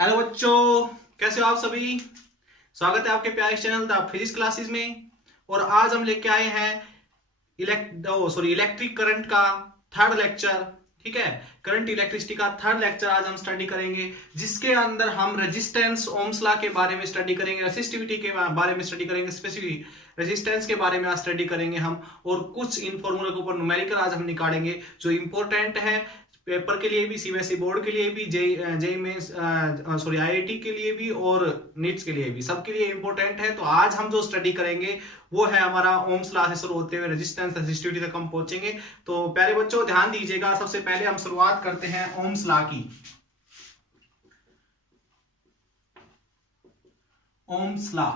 Hello बच्चों, कैसे हो आप सभी। स्वागत है आपके प्यारे चैनल द फिजिक्स क्लासेस में। और आज हम लेके आए हैं इलेक्ट्रिक करंट का थर्ड लेक्चर। ठीक है, करंट इलेक्ट्रिसिटी का थर्ड लेक्चर आज हम स्टडी करेंगे, जिसके अंदर हम रेजिस्टेंस ओम्स लॉ के बारे में स्टडी करेंगे, रेसिस्टिविटी के बारे में स्टडी करेंगे, स्पेसिफिक रेजिस्टेंस के बारे में आज स्टडी करेंगे हम। और कुछ इन फॉर्मूले के ऊपर न्यूमेरिकल आज हम निकालेंगे जो इंपॉर्टेंट है पेपर के लिए भी, सीबीएसई बोर्ड के लिए भी, जेई मेंस आईआईटी के लिए भी और नीट्स के लिए भी, सबके लिए इंपॉर्टेंट है। तो आज हम जो स्टडी करेंगे वो है हमारा ओम्स लॉ से शुरू होते हुए रेजिस्टेंस रेजिस्टिविटी तक हम पहुंचेंगे। तो प्यारे बच्चों ध्यान दीजिएगा, सबसे पहले हम शुरुआत करते हैं ओम्स लॉ की। ओम्स लॉ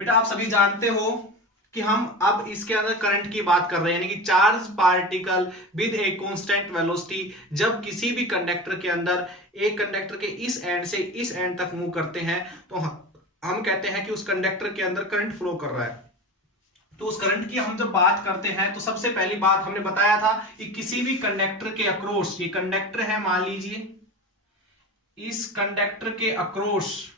बेटा आप सभी जानते हो कि हम अब इसके अंदर करंट की बात कर रहे हैं, यानी कि charge particle with a constant velocity जब किसी भी कंडक्टर के अंदर एक कंडक्टर के इस एंड से इस एंड तक मूव करते हैं तो हम कहते हैं कि उस कंडक्टर के अंदर करंट फ्लो कर रहा है। तो उस करंट की हम जब बात करते हैं तो सबसे पहली बात हमने बताया था कि किसी भी कंडक्टर के अक्रॉस, ये कंडक्टर है मान लीजिए, इस कंडक्टर के अक्रॉस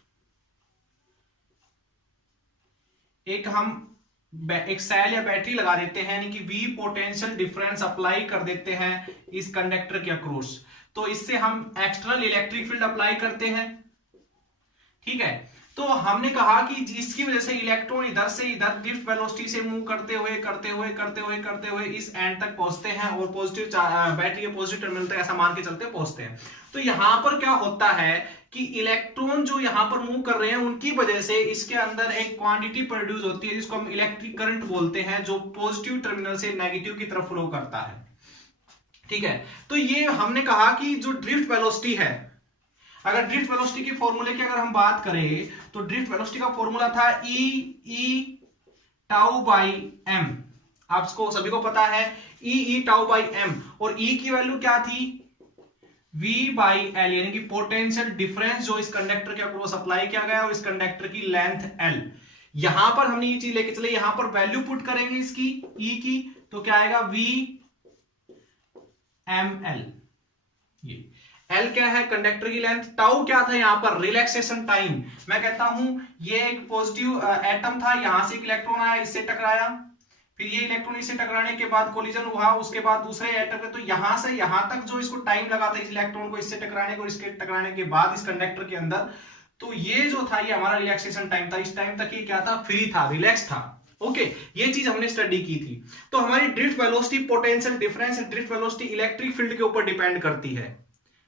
एक सेल या बैटरी लगा देते हैं, यानी कि V पोटेंशियल डिफरेंस अप्लाई कर देते हैं इस कंडक्टर के अक्रॉस। तो इससे हम एक्सटर्नल इलेक्ट्रिक फील्ड अप्लाई करते हैं। ठीक है, तो हमने कहा कि इसकी वजह से इलेक्ट्रॉन इधर से इधर ड्रिफ्ट वेलोसिटी से मूव करते हुए इस एंड तक पहुंचते हैं और पॉजिटिव बैटरी के पॉजिटिव टर्मिनल तक ऐसा मान के चलते पहुंचते हैं। तो यहां पर क्या होता है कि इलेक्ट्रॉन जो यहां पर मूव कर रहे हैं उनकी वजह से इसके अंदर एक क्वांटिटी प्रोड्यूस होती है जिसको हम इलेक्ट्रिक करंट बोलते हैं, जो पॉजिटिव टर्मिनल से नेगेटिव की तरफ फ्लो करता है। ठीक है, तो ये हमने कहा कि जो ड्रिफ्ट वेलोसिटी है, अगर ड्रिफ्ट वेलोसिटी की फॉर्मूले की अगर हम बात करें तो ड्रिफ्ट वेलोसिटी का फॉर्मूला था ई टाउ बाई एम। आपको सभी को पता है ई टाउ बाई एम, और ई की वैल्यू क्या थी, V बाई एल, यानी कि पोटेंशियल डिफरेंस जो इस कंडक्टर के अक्रॉस अप्लाई किया गया और इस कंडक्टर की लेंथ L। यहां पर हमने ये चीज लेके चले, यहां पर वैल्यू पुट करेंगे इसकी E की, तो क्या आएगा V एम एल। ये L क्या है, कंडक्टर की लेंथ। टाउ क्या था यहां पर, रिलैक्सेशन टाइम। मैं कहता हूं ये एक पॉजिटिव एटम था, यहां से एक इलेक्ट्रॉन आया, इससे टकराया, फिर ये इलेक्ट्रॉन इससे टकराने के बाद कोलिजन हुआ, उसके बाद दूसरे एटम में, तो यहां से यहां तक जो इसको टाइम लगा था इस इलेक्ट्रॉन को इससे टकराने को, इसके टकराने के बाद इस कंडक्टर के अंदर, तो ये जो था ये हमारा रिलैक्सेशन टाइम था। इस टाइम तक ये क्या था, फ्री था, रिलैक्स था। ओके, ये चीज हमने स्टडी की थी। तो हमारी drift velocity potential difference, drift velocity electric field के ऊपर डिपेंड करती है।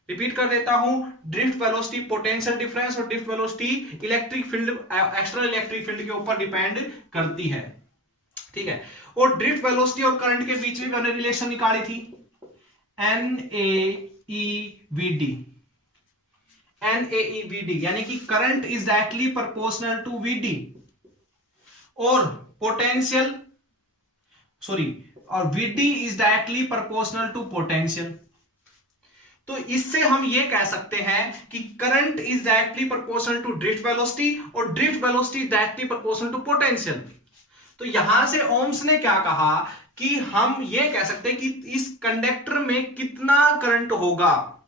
रिपीट कर देता हूं, ड्रिफ्ट वेलोसिटी पोटेंशियल डिफरेंस और drift velocity electric field, external electric field के ऊपर डिपेंड करती है। ठीक है, और ड्रिफ्ट वेलोसिटी और करंट के बीच में मैंने रिलेशन निकाली थी, NaEVD। NaEVD यानी कि current is directly proportional to VD और पोटेंशियल और VD is directly proportional to potential. तो इससे हम ये कह सकते हैं कि current is directly proportional to drift velocity और drift velocity directly proportional to potential. तो यहां से ओम्स ने क्या कहा कि हम ये कह सकते हैं कि इस कंडक्टर में कितना करंट होगा,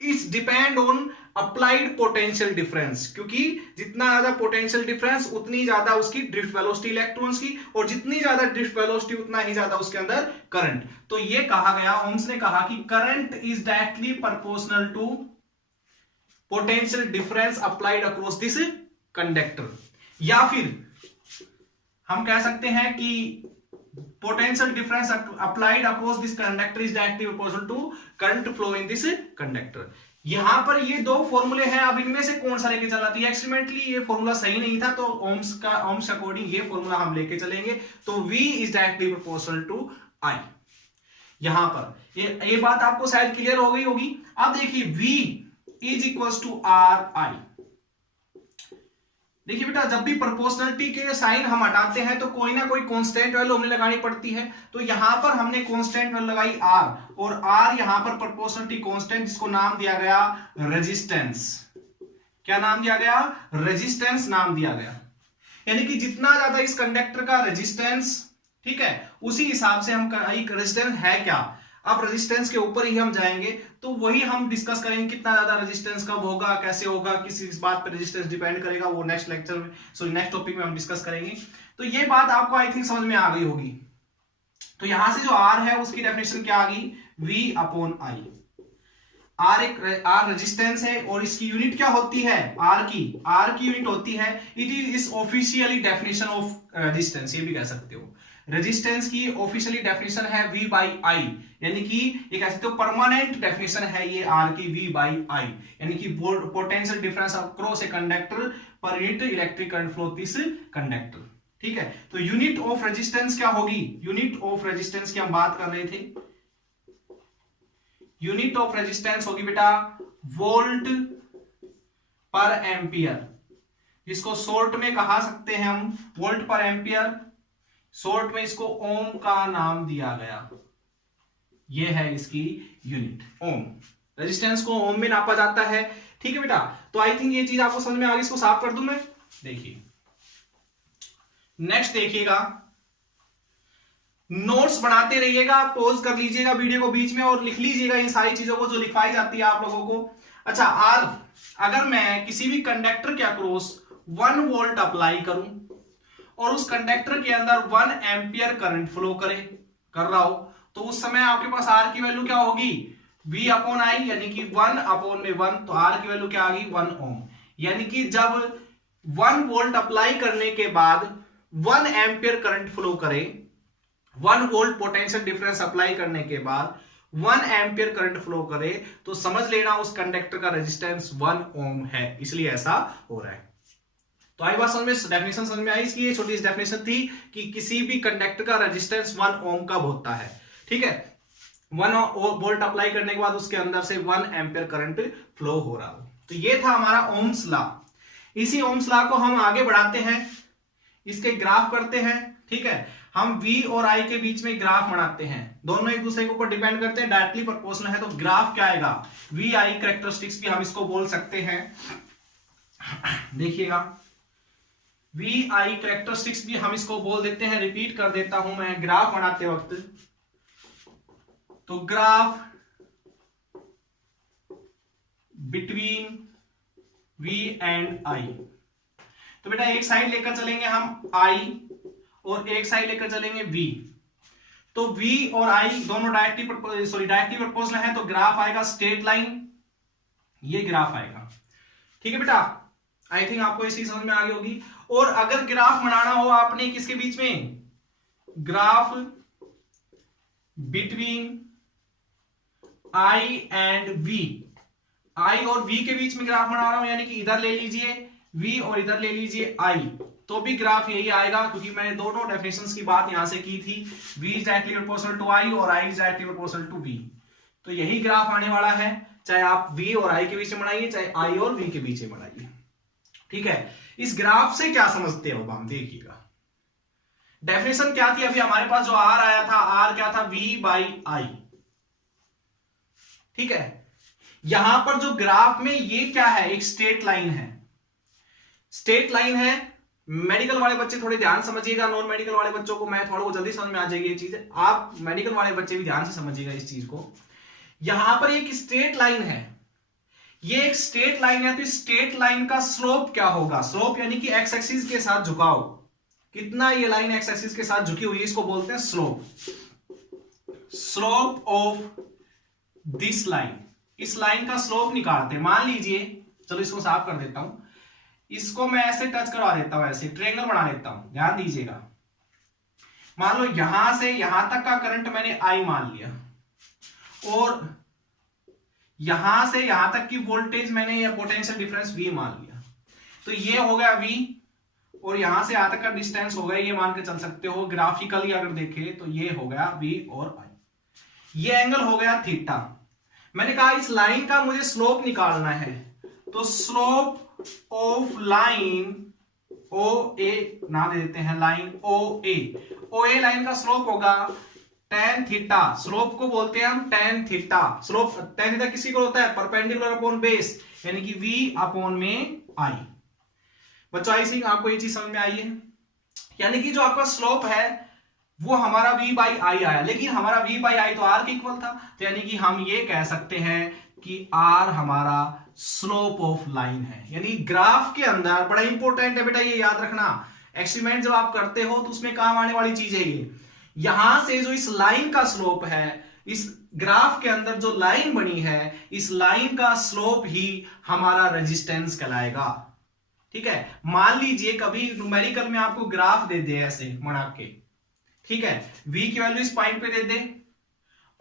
it's depend on applied potential difference, क्योंकि जितना ज्यादा पोटेंशियल डिफरेंस उतनी ज्यादा उसकी ड्रिफ्ट वेलोसिटी इलेक्ट्रॉन्स की, और जितनी ज्यादा ड्रिफ्ट वेलोसिटी उतना ही ज्यादा उसके अंदर करंट। तो ये कहा गया, ओम्स ने कहा कि current is directly proportional to potential difference applied across this conductor. या फिर हम कह सकते हैं कि potential difference applied across this conductor is directly proportional to current flow in this conductor. यहां पर ये दो फॉर्मूले हैं, अब इनमें से कौन सा लेके चलना था। एक्सपेरिमेंटली ये फॉर्मूला सही नहीं था, तो ओम्स अकॉर्डिंग ये फॉर्मूला हम लेके चलेंगे। तो V is directly proportional to I। यहां पर ये बात आपको शायद क्लियर हो गई होगी। अब देखिए V is equal to RI। देखिए बेटा, जब भी प्रोपोर्शनलिटी के साइन हम हटाते हैं तो कोई ना कोई कांस्टेंट वैल्यू हमें लगानी पड़ती है। तो यहां पर हमने कांस्टेंट वैल्यू लगाई R, और R यहां पर प्रोपोर्शनलिटी कांस्टेंट, जिसको नाम दिया गया रेजिस्टेंस। क्या नाम दिया गया, रेजिस्टेंस नाम दिया गया। यानी कि जितना ज्यादा इस कंडक्टर का रेजिस्टेंस, ठीक है, उसी हिसाब से हम रेजिस्टेंस है क्या, अब रेजिस्टेंस के ऊपर ही हम जाएंगे तो वही हम डिस्कस करेंगे, कितना ज्यादा रेजिस्टेंस कब होगा, कैसे होगा, किस बात पर रेजिस्टेंस डिपेंड करेगा, वो नेक्स्ट लेक्चर में, सॉरी नेक्स्ट टॉपिक में हम डिस्कस करेंगे। तो ये बात आपको आई थिंक समझ में आ गई होगी। तो यहां से जो आर है उसकी डेफिनेशन क्या आ गई, V upon I. R resistance है और इसकी यूनिट क्या होती है, आर की यूनिट होती है, it is officially definition of resistance, ये भी कह सकते हो। रेजिस्टेंस की ऑफिशियली डेफिनेशन है V बाई आई, यानी कि ये कह सकते हो परमानेंट डेफिनेशन है ये आर की, V बाई आई, यानी कि potential difference across a conductor per unit electric current flow this conductor. ठीक है, तो यूनिट ऑफ रेजिस्टेंस क्या होगी, यूनिट ऑफ रेजिस्टेंस की हम बात कर रहे थे, यूनिट ऑफ रेजिस्टेंस होगी बेटा वोल्ट पर एम्पियर, जिसको शॉर्ट में कहा सकते हैं हम वोल्ट पर एम्पियर, शॉर्ट में इसको ओम का नाम दिया गया, ये है इसकी यूनिट ओम। रेजिस्टेंस को ओम में नापा जाता है। ठीक है बेटा, तो आई थिंक ये चीज आपको समझ में आ गई, इसको साफ कर दूं मैं। देखिए नेक्स्ट देखिएगा, नोट्स बनाते रहिएगा, पॉज कर लीजिएगा वीडियो को बीच में और लिख लीजिएगा इन सारी चीजों को जो लिखवाई जाती है आप लोगों को। अच्छा, अगर मैं किसी भी कंडक्टर के अक्रॉस 1 वोल्ट अप्लाई करूं और उस कंडक्टर के अंदर 1 एम्पियर करंट फ्लो कर रहा हो, तो उस समय आपके पास आर की वैल्यू क्या होगी, V अपॉन आई, यानी कि 1 अपॉन में 1, तो आर की वैल्यू क्या आ गई 1 ओम। यानी कि जब 1 वोल्ट अप्लाई करने के बाद 1 एम्पियर करंट फ्लो करे, 1 वोल्ट पोटेंशियल डिफरेंस अप्लाई करने के बाद 1 एम्पियर करंट फ्लो करे, तो समझ लेना उस कंडक्टर का रेजिस्टेंस 1 ओम है, इसलिए ऐसा हो रहा है। तो आई बात समझ में, डेफिनेशन समझ में आई इसकी। ये छोटी सी डेफिनेशन थी कि किसी भी कंडक्टर का रेजिस्टेंस 1 ओम कब होता है। ठीक है, 1 वोल्ट अप्लाई करने के बाद उसके अंदर से 1 एम्पियर करंट फ्लो हो रहा हो। तो ये था हमारा ओम्स लॉ। इसी ओम्स लॉ को हम आगे बढ़ाते हैं, इसके ग्राफ करते हैं। ठीक है, हम V और I के बीच में ग्राफ बनाते हैं, दोनों एक दूसरे के ऊपर डिपेंड करते हैं, डायरेक्टली प्रोपोर्शनल है, तो ग्राफ क्या आएगा, V I कैरेक्टरिस्टिक्स भी हम इसको बोल सकते हैं। देखिएगा, V I कैरेक्टरिस्टिक्स भी हम इसको बोल देते हैं, रिपीट कर देता हूं मैं ग्राफ बनाते वक्त। तो graph between V and I, तो बेटा एक साइड लेकर चलेंगे हम I और एक साइड लेकर चलेंगे V। तो V और I दोनों डायरेक्टली प्रोपोर्शनल है, तो ग्राफ आएगा स्ट्रेट लाइन, ये ग्राफ आएगा। ठीक है बेटा, आई थिंक आपको इसी समझ में आ गई होगी। और अगर ग्राफ बनाना हो आपने किसके बीच में, graph between I and V, I और V के बीच में ग्राफ बना रहा हूं, यानी कि इधर ले लीजिए V और इधर ले लीजिए I, तो भी ग्राफ यही आएगा, क्योंकि मैंने दोनों डेफिनेशंस की बात यहां से की थी, V is directly proportional to I और I is directly proportional to V, तो यही ग्राफ आने वाला है, चाहे आप V और I के बीच में बनाइए, चाहे I और V के बीच में बनाइए। ठीक है, इस ग्राफ से क्या समझते हो हम देखिएगा, डेफिनेशन क्या थी, अभी हमारे पास जो R आया था, R क्या था, V बाई I। ठीक है, यहां पर जो ग्राफ में ये क्या है, एक स्ट्रेट लाइन है, स्ट्रेट लाइन है। मेडिकल वाले बच्चे थोड़े ध्यान समझिएगा, नॉन मेडिकल वाले बच्चों को मैं थोड़ा जल्दी समझ में आ जाएगी ये चीज, आप मेडिकल वाले बच्चे भी ध्यान से समझिएगा इस चीज को। यहां पर एक स्ट्रेट लाइन है, ये एक स्ट्रेट लाइन है, तो स्ट्रेट लाइन का स्लोप क्या होगा, स्लोप यानी कि एक्स एक्सिस के साथ झुकाव, कितना ये लाइन एक्स एक्सिस के साथ झुकी हुई है, इसको बोलते हैं slope. Slope of this line, इस लाइन का स्लोप निकालते हैं। मान लीजिए, चलो इसको साफ कर देता हूं, इसको मैं ऐसे टच करवा देता हूं, ऐसे ट्रायंगल बना देता हूं, ध्यान दीजिएगा। मान लो यहां से यहां तक का करंट मैंने I मान लिया, और यहां से यहां तक की वोल्टेज मैंने या पोटेंशियल डिफरेंस V मान लिया, तो ये हो गया V, और यहां से यहां तक का डिस्टेंस हो गया, ये मान के चल सकते हो ग्राफिकली अगर देखें तो ये हो गया V और I, ये एंगल हो गया थीटा। मैंने कहा इस लाइन का मुझे स्लोप निकालना है, तो स्लोप ऑफ लाइन OA नाम दे देते हैं, लाइन OA लाइन का स्लोप होगा tan थीटा, स्लोप को बोलते हैं हम tan theta. Slope tan theta किसी को होता है, परपेंडिकुलर अपॉन बेस, यानी कि V अपॉन में I। बच्चों आई थिंक आपको ये चीज समझ में आई है, यानी कि जो आपका स्लोप है वो हमारा v बाई आई आया, लेकिन हमारा v बाई आई तो r के इक्वल था, तो यानी कि हम ये कह सकते हैं कि r हमारा स्लोप ऑफ लाइन है। यानी ग्राफ के अंदर बड़ा इंपॉर्टेंट है बेटा, ये याद रखना, एक्सपेरिमेंट जब आप करते हो तो उसमें काम आने वाली चीज है ये। यहां से जो इस लाइन का स्लोप है, इस ग्राफ के अंदर जो लाइन बनी है, इस लाइन का स्लोप ही हमारा रेजिस्टेंस कहलाएगा। ठीक है, मान लीजिए कभी न्यूमेरिकल में आपको ग्राफ दे दे ऐसे बना के, ठीक है, v की वैल्यू इस पॉइंट पे दे दे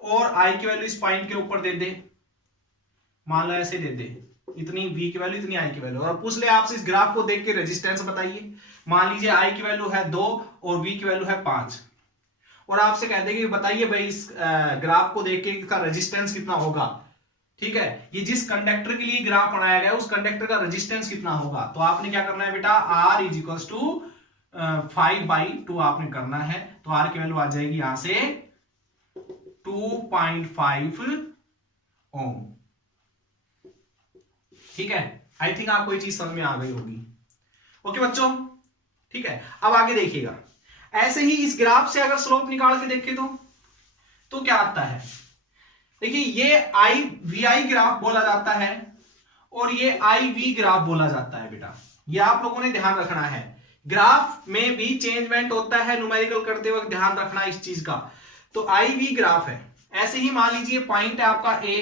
और i की वैल्यू इस पॉइंट के ऊपर दे दे, मान लो ऐसे दे दे, इतनी v की वैल्यू इतनी i की वैल्यू, और पूछ ले आपसे इस ग्राफ को देख के रेजिस्टेंस बताइए। मान लीजिए i की वैल्यू है 2 और v की वैल्यू है 5, और आपसे कह देंगे बताइए भाई इस ग्राफ को देख के इसका रेजिस्टेंस कितना होगा। ठीक है, ये जिस कंडक्टर के लिए ग्राफ बनाया गया उस कंडक्टर का रेजिस्टेंस कितना होगा, तो आपने क्या करना है बेटा, r इज इक्वल्स टू 5/2 आपने करना है, तो r की वैल्यू आ जाएगी यहां से 2.5 ओम। ठीक है, आई थिंक आपको ये चीज समझ में आ गई होगी। ओके बच्चों, ठीक है, अब आगे देखिएगा, ऐसे ही इस ग्राफ से अगर स्लोप निकाल के देखें तो क्या आता है। देखिए ये vi ग्राफ बोला जाता है और ये iv ग्राफ बोला जाता है बेटा, ये आप लोगों ने ध्यान रखना है। ग्राफ में भी चेंजमेंट होता है, न्यूमेरिकल करते वक्त ध्यान रखना इस चीज का। तो iv ग्राफ है, ऐसे ही मान लीजिए पॉइंट है आपका a,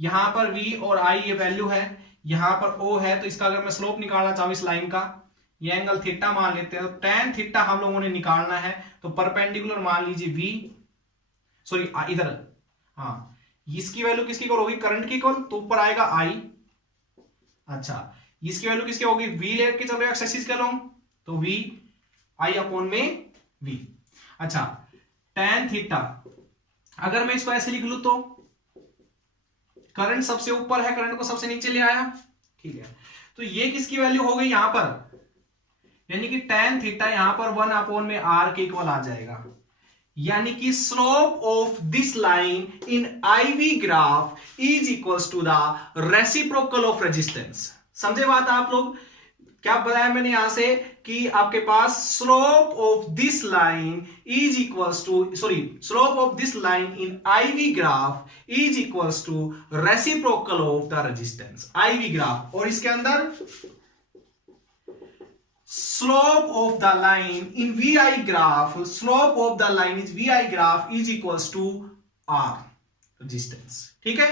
यहां पर v और i ये वैल्यू है, यहां पर o है, तो इसका अगर मैं स्लोप निकालना चाहूं इस लाइन का, ये एंगल थीटा मान लेते हैं, तो tan थीटा हम लोगों ने निकालना है, तो परपेंडिकुलर मान लीजिए v, सॉरी इधर, हाँ इसकी वैल्यू किसकी इक्वल होगी, करंट की इक्वल, तो ऊपर आएगा i। अच्छा, इसकी वैल्यू किसकी होगी, v लेके चल रहे एक्स एक्सिस के लोग, तो v i अपॉन में v। अच्छा, tan थीटा अगर मैं इसको ऐसे लिख लूं तो करंट सबसे ऊपर है, करंट को सबसे नीचे ले आया। ठीक है, तो ये किसकी वैल्यू हो गई यहां पर, यानी कि tan थीटा यहां पर 1 अपॉन में r के इक्वल आ जाएगा। यानी कि slope of this line in IV graph is equals to the reciprocal of resistance. समझे बात आप लोग, क्या बताया मैंने यहां से कि आपके पास slope of this line is equals to, sorry slope of this line in IV graph is equals to reciprocal of the resistance IV graph, और इसके अंदर slope of the line in VI graph, slope of the line is VI graph is equals to R resistance। ठीक है,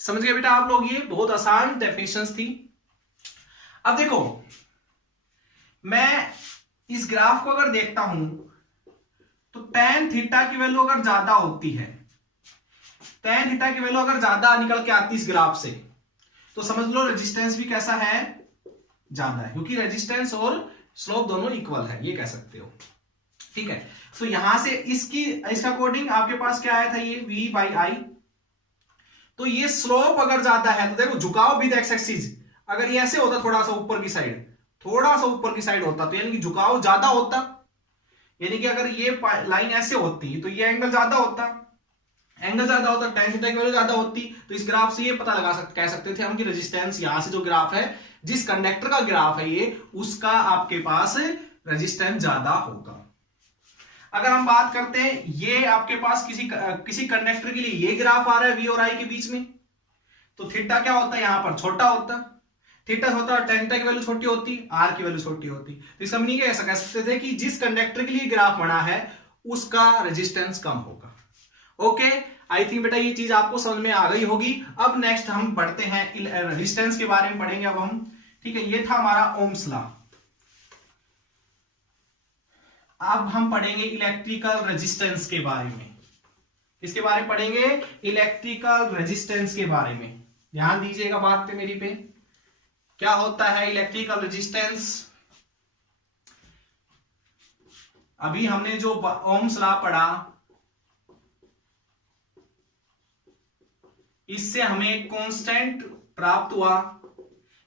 समझ गए बेटा आप लोग, ये बहुत आसान डेफिनेशंस थी। अब देखो मैं इस ग्राफ को अगर देखता हूं तो tan थीटा की वैल्यू अगर ज्यादा होती है, tan थीटा की वैल्यू अगर ज्यादा निकल के आती है इस ग्राफ से, तो समझ लो रेजिस्टेंस भी कैसा है, ज्यादा है, क्योंकि रेजिस्टेंस और स्लोप दोनों इक्वल है, ये कह सकते हो। ठीक है, तो यहां से इसका अकॉर्डिंग आपके पास क्या आया था, ये v बाई आई, तो ये स्लोप अगर ज्यादा है तो देखो झुकाव विद एक्स एक्सिस, अगर ये ऐसे होता थोड़ा सा ऊपर की साइड, थोड़ा सा ऊपर की साइड होता, तो यानी कि झुकाव ज्यादा होता, यानी कि अगर ये लाइन ऐसे होती तो ये एंगल ज्यादा होता, एंगल ज्यादा होता, tan थीटा की वैल्यू ज्यादा होती, तो इस ग्राफ से ये पता लगा कह सकते थे हम कि रेजिस्टेंस यहां से जो ग्राफ है, जिस कंडक्टर का ग्राफ है ये, उसका आपके पास रेजिस्टेंस ज्यादा होगा। अगर हम बात करते हैं ये आपके पास किसी कंडक्टर के लिए ये ग्राफ आ रहा है v और i के बीच में, तो थीटा क्या होता है यहां पर, छोटा होता, थीटा होता है, tan थीटा की वैल्यू छोटी होती, r की वैल्यू छोटी होती, तो इसका मीनिंग ऐसा कह सकते थे कि जिस कंडक्टर के लिए ग्राफ बना है उसका रेजिस्टेंस कम होगा। ओके, आई थिंक बेटा ये चीज आपको समझ में आ गई होगी। अब नेक्स्ट हम बढ़ते हैं रेजिस्टेंस के बारे में पढ़ेंगे अब हम। ठीक है, ये था हमारा ओम्स लॉ। अब हम पढ़ेंगे इलेक्ट्रिकल रेजिस्टेंस के बारे में। किसके बारे में पढ़ेंगे, इलेक्ट्रिकल रेजिस्टेंस के बारे में। ध्यान दीजिएगा बात पे मेरी पे, क्या होता है इलेक्ट्रिकल रेजिस्टेंस। अभी हमने जो ओम्स लॉ पढ़ा, इससे हमें एक कांस्टेंट प्राप्त हुआ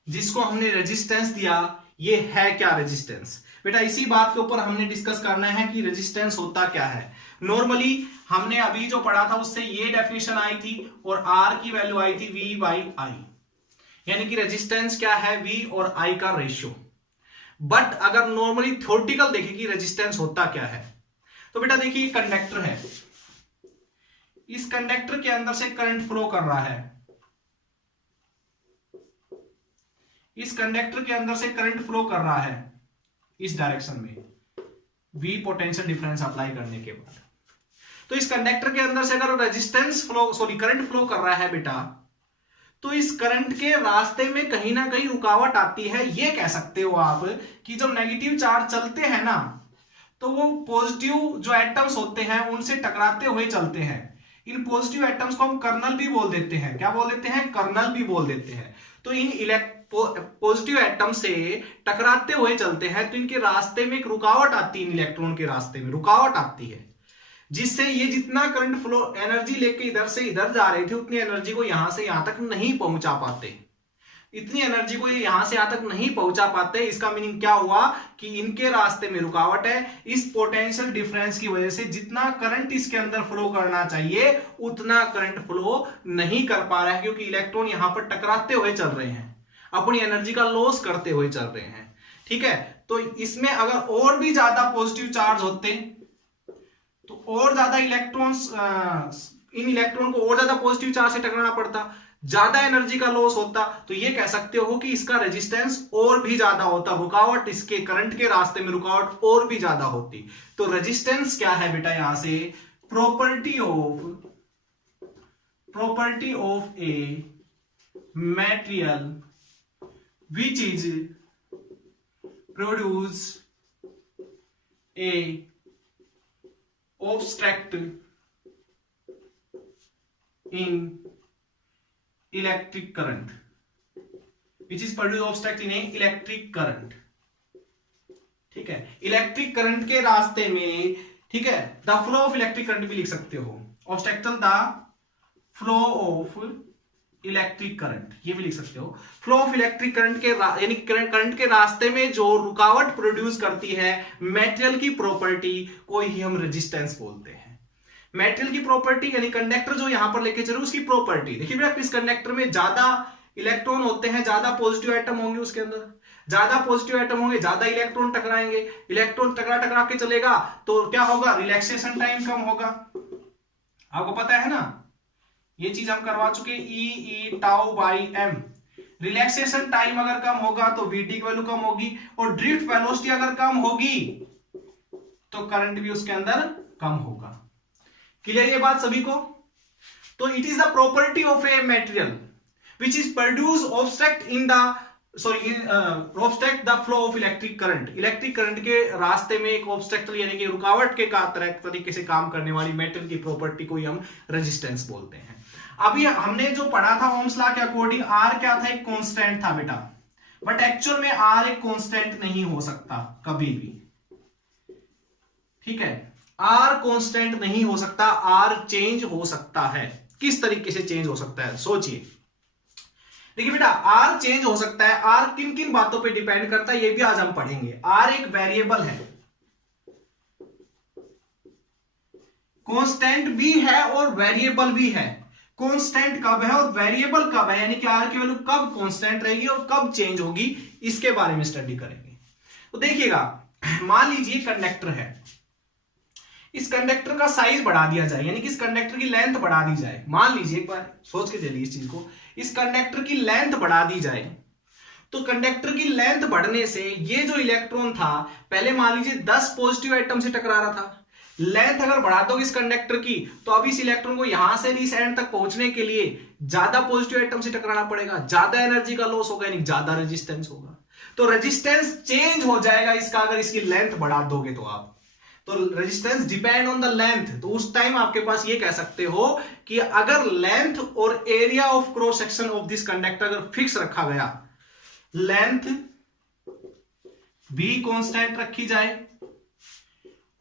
जिसको हमने रेजिस्टेंस दिया। ये है क्या रेजिस्टेंस बेटा, इसी बात के ऊपर हमने डिस्कस करना है कि रेजिस्टेंस होता क्या है। नॉर्मली हमने अभी जो पढ़ा था उससे ये डेफिनेशन आई थी और R की वैल्यू आई थी V बाई आई, यानी कि रेजिस्टेंस क्या है, V और I का रेशियो। बट अगर नॉर्मली थ्योरेटिकल देखें कि रेजिस्टेंस होता क्या है, तो बेटा देखिए कंडक्टर है, इस कंडक्टर के अंदर से करंट फ्लो कर रहा है, इस कंडक्टर के अंदर से करंट फ्लो कर रहा है इस डायरेक्शन में, V पोटेंशियल डिफरेंस अप्लाई करने के बाद। तो इस कंडक्टर के अंदर से अगर रेजिस्टेंस फ्लो करंट फ्लो कर रहा है बेटा, तो इस करंट के रास्ते में कहीं ना कहीं रुकावट आती है। ये कह सकते हो आप कि जब नेगेटिव चार्ज चलते हैं ना, तो वो पॉजिटिव जो एटम्स होते हैं उनसे टकराते हुए चलते हैं। इन पॉजिटिव एटम्स को हम कर्नल भी बोल देते हैं। क्या बोल देते हैं? कर्नल भी बोल देते हैं। तो इन पॉजिटिव एटम से टकराते हुए चलते हैं, तो इनके रास्ते में एक रुकावट आती है, इन इलेक्ट्रॉन के रास्ते में रुकावट आती है, जिससे ये जितना करंट फ्लो एनर्जी लेके इधर से इधर जा रहे थे, उतनी एनर्जी को यहां से यहां तक नहीं पहुंचा पाते, इतनी एनर्जी को ये यहां से यहां तक नहीं पहुंचा पाते। इसका मीनिंग क्या हुआ कि इनके रास्ते में रुकावट है। इस पोटेंशियल डिफरेंस की वजह से जितना करंट इसके अंदर फ्लो करना चाहिए उतना करंट फ्लो नहीं कर पा रहा है, क्योंकि इलेक्ट्रॉन यहां पर टकराते हुए चल रहे हैं, अपनी एनर्जी का लॉस करते हुए चल रहे हैं। ठीक है, तो इसमें अगर और भी ज्यादा पॉजिटिव चार्ज होते तो और ज्यादा इलेक्ट्रॉन्स, इन इलेक्ट्रॉन को और ज्यादा पॉजिटिव चार्ज से टकराना पड़ता, ज्यादा एनर्जी का लॉस होता। तो ये कह सकते हो कि इसका रेजिस्टेंस और भी ज्यादा होता, रुकावट इसके करंट के रास्ते में रुकावट और भी ज्यादा होती। तो रेजिस्टेंस क्या है बेटा? यहां से property of a material which is produce a obstruct in electric current, which is produce obstruct in a electric current। ठीक है, इलेक्ट्रिक करंट के रास्ते में, ठीक है, the flow of electric current भी लिख सकते हो, obstruction the flow of electric current, ये भी लिख सकते हो। फ्लो ऑफ इलेक्ट्रिक करंट के यानी करंट के रास्ते में जो रुकावट प्रोड्यूस करती है मेटेरियल की प्रॉपर्टी को ही हम रेजिस्टेंस बोलते हैं। मेटेरियल की प्रॉपर्टी यानी कंडक्टर जो यहां पर लेके चले उसकी प्रॉपर्टी। देखिए बेटा, इस कंडक्टर में ज्यादा इलेक्ट्रॉन होते हैं, ज्यादा पॉजिटिव एटम होंगे, उसके अंदर ज्यादा पॉजिटिव एटम होंगे, ज्यादा इलेक्ट्रॉन टकराएंगे, इलेक्ट्रॉन टकरा के चलेगा तो क्या होगा? रिलैक्सेशन टाइम कम होगा। आपको पता है ना, ये चीज हम करवा चुके, E tau by M. Relaxation time अगर कम होगा तो वीटी की वैल्यू कम होगी, और ड्रिफ्ट वेलोसिटी अगर कम होगी तो करंट भी उसके अंदर कम होगा। क्लियर ये बात सभी को? तो it is the property of a material which is produce obstruct in the obstruct the flow of electric current. Electric current के रास्ते में एक ऑब्स्ट्रक्टर यानी कि रुकावट के तरीके से काम करने वाली मेटल की प्रॉपर्टी को ही हम रेजिस्टेंस बोलते हैं। अभी हमने जो पढ़ा था ओम्स लॉ के अकॉर्डिंग, आर क्या था? एक कांस्टेंट था बेटा, बट एक्चुअल में आर एक कांस्टेंट नहीं हो सकता कभी भी। ठीक है, आर कांस्टेंट नहीं हो सकता, आर चेंज हो सकता है। किस तरीके से चेंज हो सकता है सोचिए। देखिए बेटा, आर चेंज हो सकता है, आर किन किन बातों पे डिपेंड करता है ये भी आज हम पढ़ेंगे। आर एक वेरिएबल है, कांस्टेंट भी है और वेरिएबल भी है। कांस्टेंट कब है और वेरिएबल कब है, यानी कि आर की वैल्यू कब कांस्टेंट रहेगी और कब चेंज होगी, इसके बारे में स्टडी करेंगे। तो देखिएगा, मान लीजिए कंडक्टर है, इस कंडक्टर का साइज बढ़ा दिया जाए, यानी कि इस कंडक्टर की लेंथ बढ़ा दी जाए। मान लीजिए, एक बार सोच के चलिए इस चीज को, इस कंडक्टर की लेंथ बढ़ा दी जाए, तो कंडक्टर की लेंथ बढ़ने से ये जो इलेक्ट्रॉन था, पहले मान लीजिए 10 पॉजिटिव एटम से टकरा रहा था, लेंथ अगर बढ़ा दोगे इस कंडक्टर की, तो अब इस इलेक्ट्रॉन को यहां से इस एंड तक पहुंचने के लिए ज्यादा पॉजिटिव एटम से टकराना पड़ेगा, ज्यादा एनर्जी का लॉस होगा, यानी ज्यादा रेजिस्टेंस होगा। तो रेजिस्टेंस चेंज हो जाएगा इसका, अगर इसकी लेंथ बढ़ा दोगे तो आप, तो resistance depend on the length. तो उस टाइम आपके पास ये कह सकते हो कि अगर लेंथ और area of cross section of this conductor अगर फिक्स रखा गया, लेंथ भी कांस्टेंट रखी जाए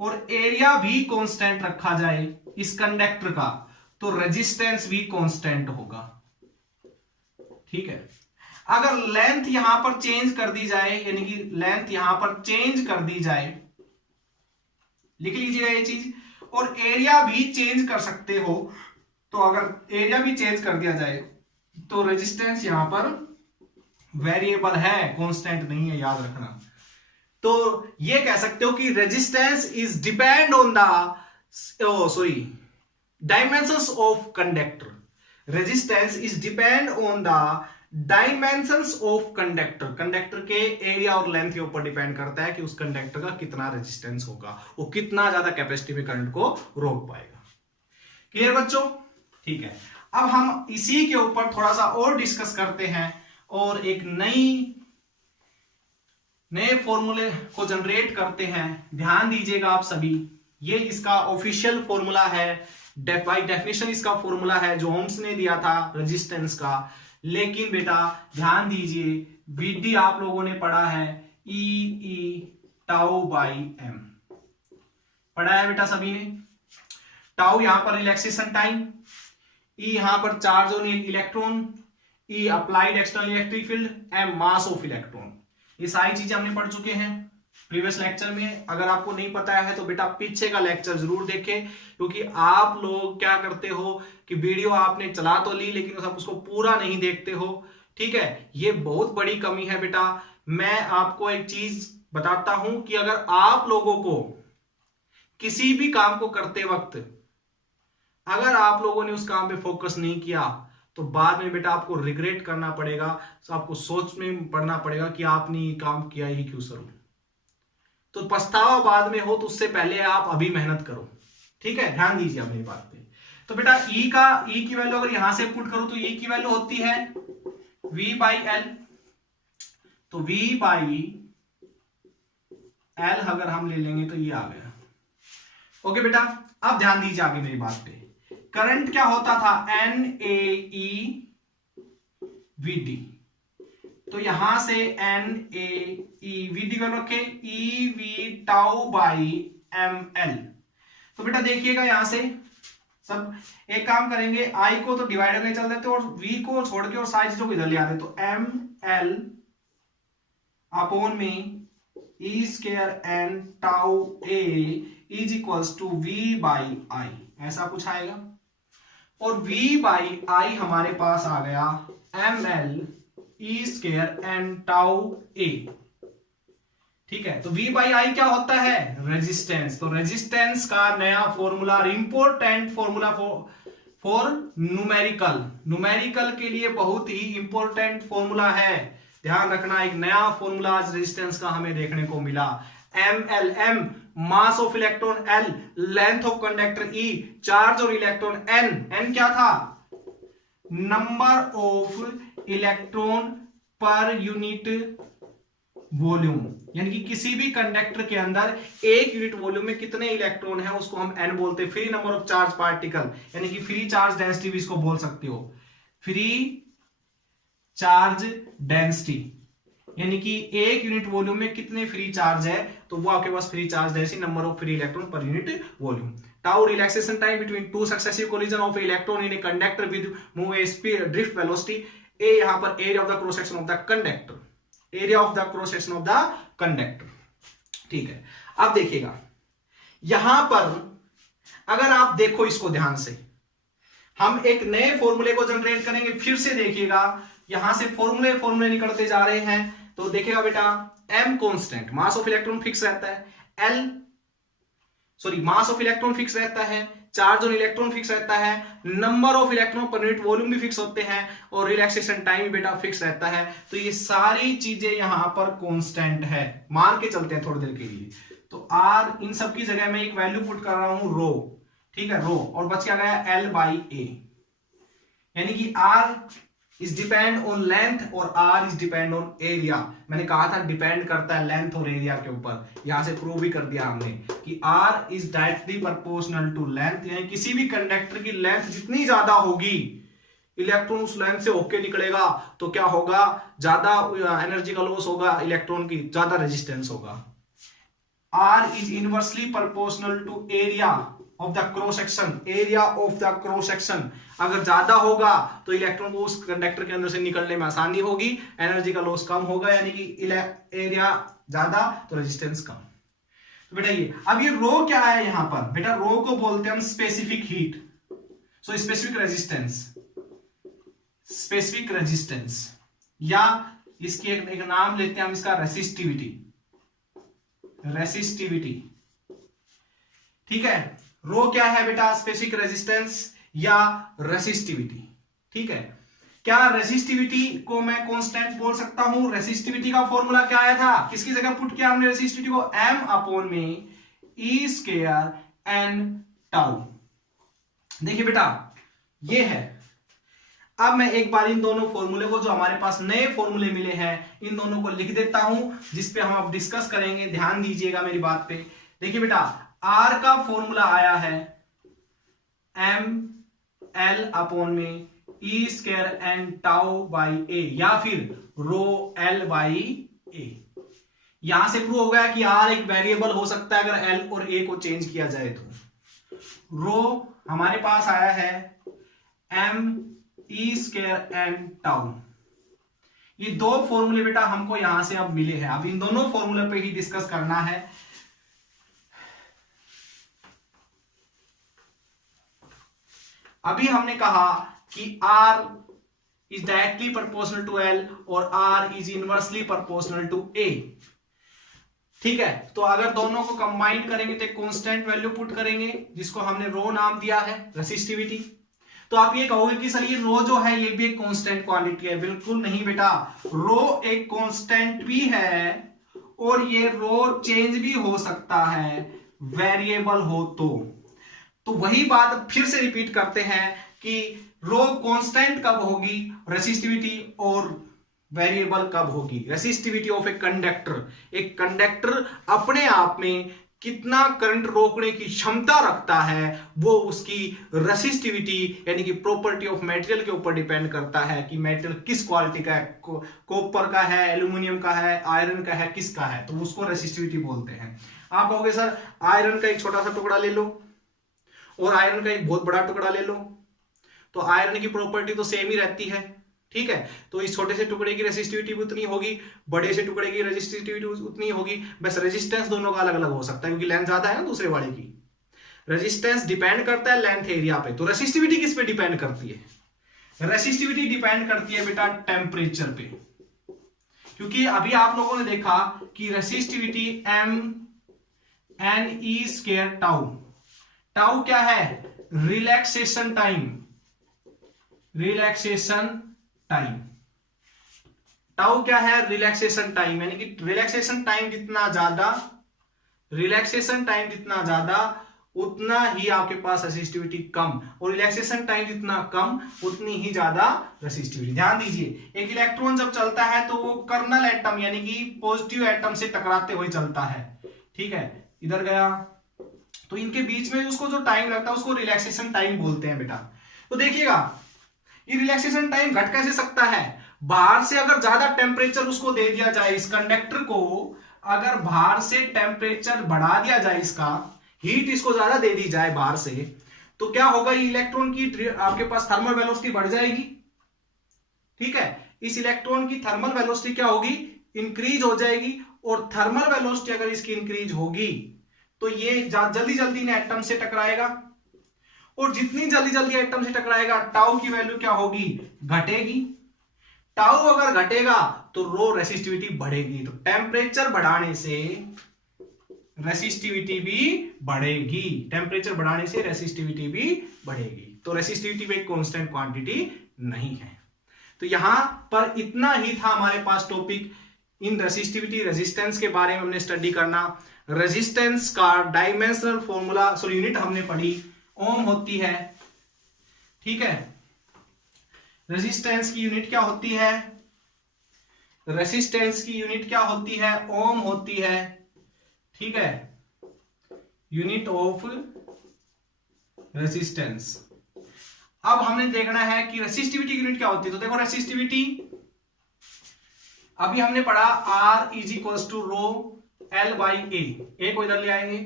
और एरिया भी कांस्टेंट रखा जाए इस कंडक्टर का, तो रेजिस्टेंस भी कांस्टेंट होगा। ठीक है, अगर लेंथ यहां पर चेंज कर दी जाए, यानी कि लेंथ यहां पर चेंज कर दी जाए, लिख लीजिएगा ये चीज, और एरिया भी चेंज कर सकते हो, तो अगर एरिया भी चेंज कर दिया जाए तो रेजिस्टेंस यहां पर वेरिएबल है, कांस्टेंट नहीं है, याद रखना। तो ये कह सकते हो कि resistance is depend on the dimensions of conductor. Resistance is depend on the dimensions of conductor. Conductor के एरिया और लेंथ के ऊपर डिपेंड करता है कि उस कंडक्टर का कितना रेजिस्टेंस होगा, वो कितना ज्यादा कैपेसिटी में करंट को रोक पाएगा। क्लियर बच्चों? ठीक है, अब हम इसी के ऊपर थोड़ा सा और डिस्कस करते हैं और एक नए फॉर्मूले को जनरेट करते हैं। ध्यान दीजिएगा आप सभी, ये इसका ऑफिशियल फॉर्मूला है, बाय डेफिनेशन इसका फॉर्मूला है जो ओम्स ने दिया था रेजिस्टेंस का। लेकिन बेटा ध्यान दीजिए, वीडी आप लोगों ने पढ़ा है ई टाउ बाई एम, पढ़ा है बेटा सभी ने। टाउ यहां पर रिलैक्सेशन टाइम, ई यहां पर charge on electron, E applied external electric field, M mass of electron. ये सारी चीजें हमने पढ़ चुके हैं प्रीवियस लेक्चर में। अगर आपको नहीं पता है तो बेटा पीछे का लेक्चर जरूर देखें, क्योंकि आप लोग क्या करते हो कि वीडियो आपने चला तो ली लेकिन आप उसको पूरा नहीं देखते हो। ठीक है, ये बहुत बड़ी कमी है बेटा। मैं आपको एक चीज बताता हूं कि अगर आप लोगों को किसी भी काम को करते वक्त अगर आप लोगों ने उस काम पे फोकस नहीं किया तो बाद में बेटा आपको रिग्रेट करना पड़ेगा, तो आपको सोच में पड़ना पड़ेगा कि आपने ये काम किया ही क्यों सर। तो पछतावा बाद में हो, तो उससे पहले आप अभी मेहनत करो। ठीक है, ध्यान दीजिए मेरी बात पे। तो बेटा ई की वैल्यू अगर यहां से पुट करूं तो ई की वैल्यू होती है V बाई एल। तो V बाई एल अगर हम ले लेंगे तो ये आ गया। ओके बेटा, अब ध्यान दीजिए आगे मेरी बात पे। करंट क्या होता था, NaE VD। तो यहां से NaE VD कर रखे, EV टाउ बाई ML। तो बेटा देखिएगा यहां से सब एक काम करेंगे, I को तो डिवाइडर में चल देते और V को छोड़ के और सारी चीजों को इधर ले आते। तो ML अपॉन में E square N tau A is equals to V by I, ऐसा कुछ आएगा। और V बाई I हमारे पास आ गया ML E square N tau A। ठीक है, तो V बाई I क्या होता है, रेजिस्टेंस। तो रेजिस्टेंस का नया formula, important formula for numerical के लिए बहुत ही इंपॉर्टेंट फॉर्मूला है। ध्यान रखना, एक नया फॉर्मूला आज रेजिस्टेंस का हमें देखने को मिला। ML mass of electron, L length of conductor, E charge और इलेक्ट्रॉन, N क्या था, number of electron per unit volume. यानी कि किसी भी कंडक्टर के अंदर एक यूनिट वॉल्यूम में कितने इलेक्ट्रॉन है उसको हम N बोलते हैं। Free number of charge particle, यानी कि फ्री चार्ज डेंसिटी भी इसको बोल सकते हो। फ्री चार्ज डेंसिटी यानी कि एक यूनिट वॉल्यूम में कितने फ्री चार्ज है, तो वो आपके पास free charge density, number of free electron per unit volume. Tau relaxation time between two successive collision of electron in a conductor with move a speed drift velocity. A यहां पर area of the cross section of the conductor, area of the cross section of the conductor. ठीक है, अब देखिएगा यहां पर अगर आप देखो इसको ध्यान से, हम एक नए फॉर्मूले को जनरेट करेंगे। फिर से देखिएगा यहां से फॉर्मूले निकलते जा रहे हैं। तो देखिएगा बेटा, m constant, mass of electron fix रहता है, मास ऑफ इलेक्ट्रॉन फिक्स रहता है, चार्ज ऑन इलेक्ट्रॉन फिक्स रहता है, number of electron per unit volume भी फिक्स होते हैं और रिलैक्सेशन टाइम भी बेटा फिक्स रहता है। तो ये सारी चीजें यहां पर कांस्टेंट है, मान के चलते हैं थोड़ी देर के लिए। तो R इन सब की जगह मैं एक वैल्यू पुट कर रहा हूं रो, ठीक है, रो, और बच क्या गया L बाई A। यानी कि R is depend on length और R is depend on area. मैंने कहा था डिपेंड करता है लेंथ और एरिया के ऊपर, यहां से प्रूव भी कर दिया हमने कि R is directly proportional to length. यानी किसी भी कंडक्टर की लेंथ जितनी ज्यादा होगी, इलेक्ट्रॉन उस लेंथ से होके निकलेगा, तो क्या होगा, ज्यादा एनर्जी का लॉस होगा, इलेक्ट्रॉन की ज्यादा रेजिस्टेंस होगा। R is inversely proportional to area of the cross section, area of the cross section अगर ज्यादा होगा तो इलेक्ट्रॉन को उस कंडक्टर के अंदर से निकलने में आसानी होगी, एनर्जी का लॉस कम होगा, यानी कि एरिया ज्यादा तो रेजिस्टेंस कम। तो बेटा ये अब ये रो क्या है यहां पर, बेटा रो को बोलते हैं हम specific heat, so specific resistance या इसकी एक नाम लेते हैं हम इसका रेसिस्टिविटी। रेसिस्टिविटी। ठीक है, रो क्या है बेटा? स्पेसिफिक रेजिस्टेंस या रेसिस्टिविटी। ठीक है, क्या रेसिस्टिविटी को मैं कांस्टेंट बोल सकता हूं? रेसिस्टिविटी का फॉर्मूला क्या आया था? किसकी जगह पुट किया हमने रेसिस्टिविटी को? m अपॉन में ई स्क्वायर एन टाउ। देखिए बेटा ये है। अब मैं एक बार इन दोनों फॉर्मूले को, जो हमारे पास नए फॉर्मूले मिले हैं, इन दोनों को लिख देता हूं, जिसपे हम अब डिस्कस करेंगे। ध्यान दीजिएगा मेरी बात पे। देखिए बेटा, आर का फॉर्मूला आया है एम एल अपॉन में ई स्क्वायर एन टाउ बाई ए, या फिर रो एल बाई ए। यहां से प्रूव हो गया कि आर एक वेरिएबल हो सकता है अगर एल और ए को चेंज किया जाए तो। रो हमारे पास आया है M E square N tau. ये दो फॉर्मूले बेटा हमको यहां से अब मिले हैं। अब इन दोनों फॉर्मूले पे ही डिस्कस करना है। अभी हमने कहा कि R is directly proportional to L और R is inversely proportional to A। ठीक है, तो अगर दोनों को कंबाइन करेंगे तो एक कांस्टेंट वैल्यू पुट करेंगे, जिसको हमने रो नाम दिया है, रेसिस्टिविटी। तो आप ये कहोगे कि सर ये रो जो है ये भी एक कांस्टेंट क्वांटिटी है। बिल्कुल नहीं बेटा, रो एक कांस्टेंट भी है और ये रो चेंज भी हो सकता है वेरिएबल हो तो वही बात फिर से रिपीट करते हैं कि रो कांस्टेंट कब होगी रेसिस्टिविटी और वेरिएबल कब होगी। रेसिस्टिविटी ऑफ ए कंडक्टर, एक कंडक्टर अपने आप में कितना करंट रोकने की क्षमता रखता है वो उसकी रेसिस्टिविटी यानी कि प्रॉपर्टी ऑफ मटेरियल के ऊपर डिपेंड करता है कि मटेरियल किस क्वालिटी का है, कॉपर का है, एल्यूमिनियम का है, आयरन का है, किसका है, तो उसको रेसिस्टिविटी बोलते हैं। आप कहोगे सर आयरन का एक छोटा सा टुकड़ा ले लो और आयरन का एक बहुत बड़ा टुकड़ा ले लो, तो आयरन की प्रॉपर्टी तो सेम ही रहती है। ठीक है, तो इस छोटे से टुकड़े की रेसिस्टिविटी भी उतनी होगी, बड़े से टुकड़े की रेसिस्टिविटी उतनी होगी, बस रेजिस्टेंस दोनों का अलग अलग हो सकता है क्योंकि लेंथ ज्यादा है ना दूसरे वाले की। रेजिस्टेंस डिपेंड करता है लेंथ एरिया पे, तो रेसिस्टिविटी किस पे डिपेंड करती है? रेसिस्टिविटी डिपेंड करती है बेटा टेम्परेचर पे, क्योंकि अभी आप लोगों ने देखा कि resistivity M N E square tau. Tau क्या है? Relaxation time. Relaxation time, tau क्या है? रिलैक्सेशन टाइम, यानी कि रिलैक्सेशन टाइम जितना ज्यादा, रिलैक्सेशन टाइम जितना ज्यादा उतना ही आपके पास रेसिस्टिविटी कम, और रिलैक्सेशन टाइम जितना कम उतनी ही ज्यादा रेसिस्टिविटी। ध्यान दीजिए, एक इलेक्ट्रॉन जब चलता है तो वो कर्नल एटम यानी कि पॉजिटिव एटम से टकराते हुए चलता है। ठीक है, इधर गया तो इनके बीच में उसको जो टाइम लगता है उसको रिलैक्सेशन टाइम बोलते हैं बेटा। तो देखिएगा ये रिलैक्सेशन टाइम घट कैसे सकता है? बाहर से अगर ज्यादा टेम्परेचर उसको दे दिया जाए, इस कंडक्टर को अगर बाहर से टेम्परेचर बढ़ा दिया जाए, इसका हीट इसको ज्यादा दे दी जाए बाहर से, तो क्या होगा? ये इलेक्ट्रॉन की आपके पास थर्मल वेलोसिटी बढ़ जाएगी। ठीक है, इस इलेक्ट्रॉन की थर्मल वेलोसिटी क्या होगी? इंक्रीज हो जाएगी, और थर्मल वेलोसिटी अगर इसकी इंक्रीज होगी तो ये जल्दी जल्दी ने एटम से टकराएगा, और जितनी जल्दी जल्दी एटम से टकराएगा टाउ की वैल्यू क्या होगी? घटेगी। टाउ अगर घटेगा तो रो रेसिस्टिविटी बढ़ेगी, तो टेम्परेचर बढ़ाने से रेसिस्टिविटी भी बढ़ेगी, टेम्परेचर बढ़ाने से रेसिस्टिविटी भी बढ़ेगी। तो रेसिस्टिविटी भी एक कांस्टेंट क्वांटिटी नहीं है। तो यहां पर इतना ही था हमारे पास टॉपिक। इन रेसिस्टिविटी रेजिस्टेंस के बारे में हमने स्टडी करना। रेजिस्टेंस का डायमेंशनल फॉर्मूला यूनिट हमने पढ़ी, ओम होती है। ठीक है, रेजिस्टेंस की यूनिट क्या होती है? रेजिस्टेंस की यूनिट क्या होती है? ओम होती है। ठीक है, यूनिट ऑफ रेजिस्टेंस। अब हमने देखना है कि रेसिस्टिविटी यूनिट क्या होती है। तो देखो रेसिस्टिविटी अभी हमने पढ़ा R is equal to rho L by A को इधर ले आएंगे,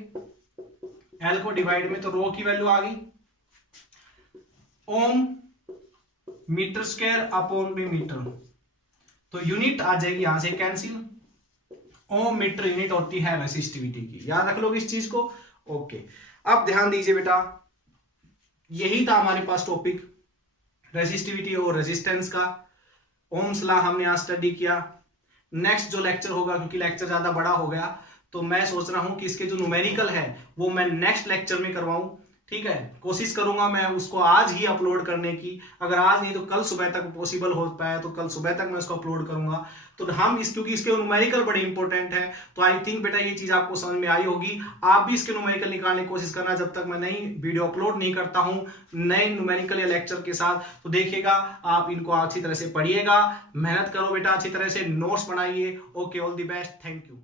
L को डिवाइड में, तो रो की वैल्यू आ गई ओम मीटर स्क्वायर अपॉन में मीटर, तो यूनिट आ जाएगी यहां से कैंसिल। ओम मीटर यूनिट होती है रेसिस्टिविटी की, याद रख लोगे इस चीज को। ओके, अब ध्यान दीजिए बेटा, यही था हमारे पास टॉपिक रेसिस्टिविटी और रेजिस्टेंस का। ओम्स लॉ हमने आज स्टडी किया। नेक्स्ट जो लेक्चर होगा, क्योंकि लेक्चर ज्यादा बड़ा हो गया, तो मैं सोच रहा हूं कि इसके जो न्यूमेरिकल है वो मैं नेक्स्ट लेक्चर में करवाऊं। ठीक है, कोशिश करूंगा मैं उसको आज ही अपलोड करने की, अगर आज नहीं तो कल सुबह तक पॉसिबल हो पाया तो कल सुबह तक मैं उसको अपलोड करूंगा। तो हम क्योंकि इसके न्यूमेरिकल बड़े इंपॉर्टेंट है, तो आई थिंक बेटा ये चीज आपको समझ में आई होगी। आप भी इसके न्यूमेरिकल निकालने की कोशिश करना जब तक मैं नई वीडियो अपलोड नहीं करता हूं नए न्यूमेरिकल या लेक्चर के साथ। तो देखिएगा, आप इनको अच्छी तरह से पढ़िएगा, मेहनत करो बेटा, अच्छी तरह से नोट्स बनाइए। Okay, all the best, thank you.